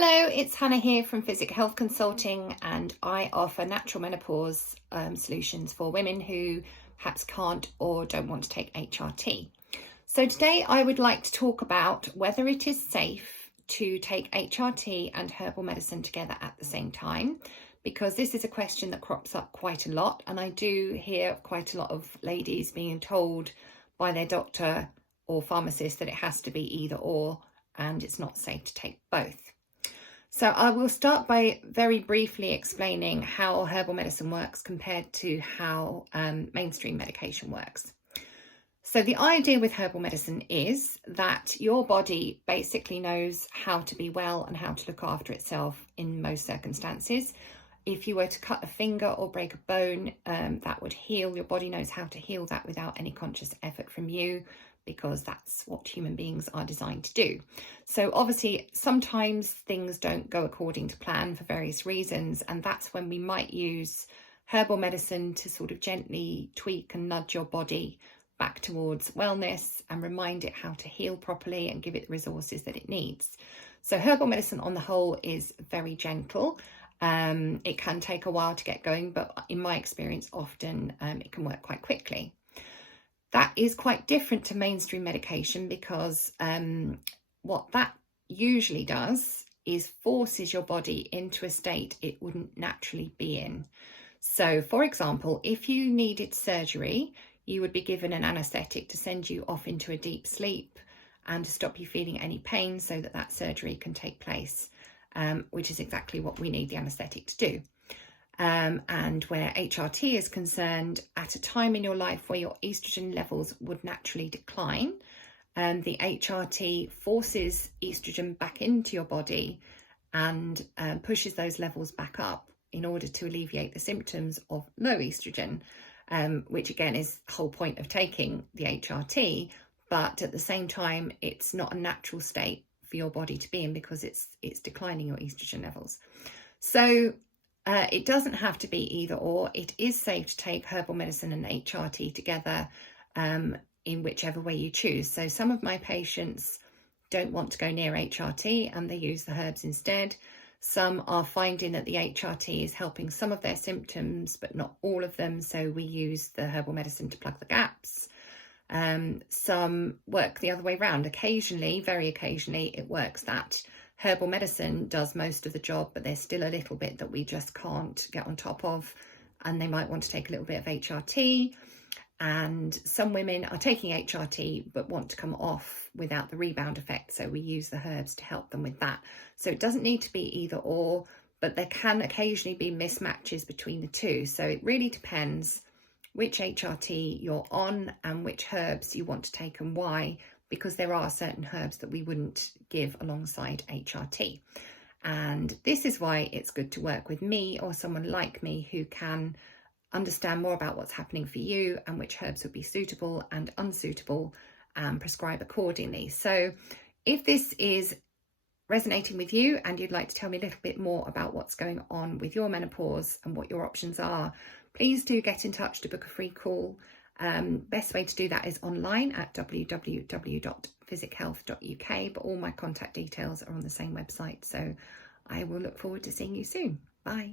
Hello, it's Hannah here from Physic Health Consulting, and I offer natural menopause solutions for women who perhaps can't or don't want to take HRT. So today I would like to talk about whether it is safe to take HRT and herbal medicine together at the same time, because this is a question that crops up quite a lot, and I do hear quite a lot of ladies being told by their doctor or pharmacist that it has to be either or, and it's not safe to take both. So I will start by very briefly explaining how herbal medicine works compared to how mainstream medication works. So the idea with herbal medicine is that your body basically knows how to be well and how to look after itself in most circumstances. If you were to cut a finger or break a bone, that would heal. Your body knows how to heal that without any conscious effort from you, because that's what human beings are designed to do. So obviously, sometimes things don't go according to plan for various reasons, and that's when we might use herbal medicine to sort of gently tweak and nudge your body back towards wellness and remind it how to heal properly and give it the resources that it needs. So herbal medicine on the whole is very gentle. It can take a while to get going, but in my experience, often it can work quite quickly. That is quite different to mainstream medication, because what that usually does is forces your body into a state it wouldn't naturally be in. So, for example, if you needed surgery, you would be given an anaesthetic to send you off into a deep sleep and to stop you feeling any pain so that that surgery can take place, which is exactly what we need the anaesthetic to do. And where HRT is concerned, at a time in your life where your estrogen levels would naturally decline, the HRT forces estrogen back into your body and pushes those levels back up in order to alleviate the symptoms of low estrogen, which again is the whole point of taking the HRT. But at the same time, it's not a natural state for your body to be in, because it's declining your estrogen levels. So it doesn't have to be either or. It is safe to take herbal medicine and HRT together in whichever way you choose. So some of my patients don't want to go near HRT and they use the herbs instead. Some are finding that the HRT is helping some of their symptoms, but not all of them. So we use the herbal medicine to plug the gaps. Some work the other way around. Occasionally, very occasionally, it works that herbal medicine does most of the job, but there's still a little bit that we just can't get on top of, and they might want to take a little bit of HRT. And some women are taking HRT but want to come off without the rebound effect, so we use the herbs to help them with that. So it doesn't need to be either or, but there can occasionally be mismatches between the two. So it really depends which HRT you're on and which herbs you want to take and why, because there are certain herbs that we wouldn't give alongside HRT. And this is why it's good to work with me or someone like me who can understand more about what's happening for you and which herbs would be suitable and unsuitable, and prescribe accordingly. So if this is resonating with you and you'd like to tell me a little bit more about what's going on with your menopause and what your options are, please do get in touch to book a free call. Best way to do that is online at www.physichealth.uk, but all my contact details are on the same website. So I will look forward to seeing you soon. Bye.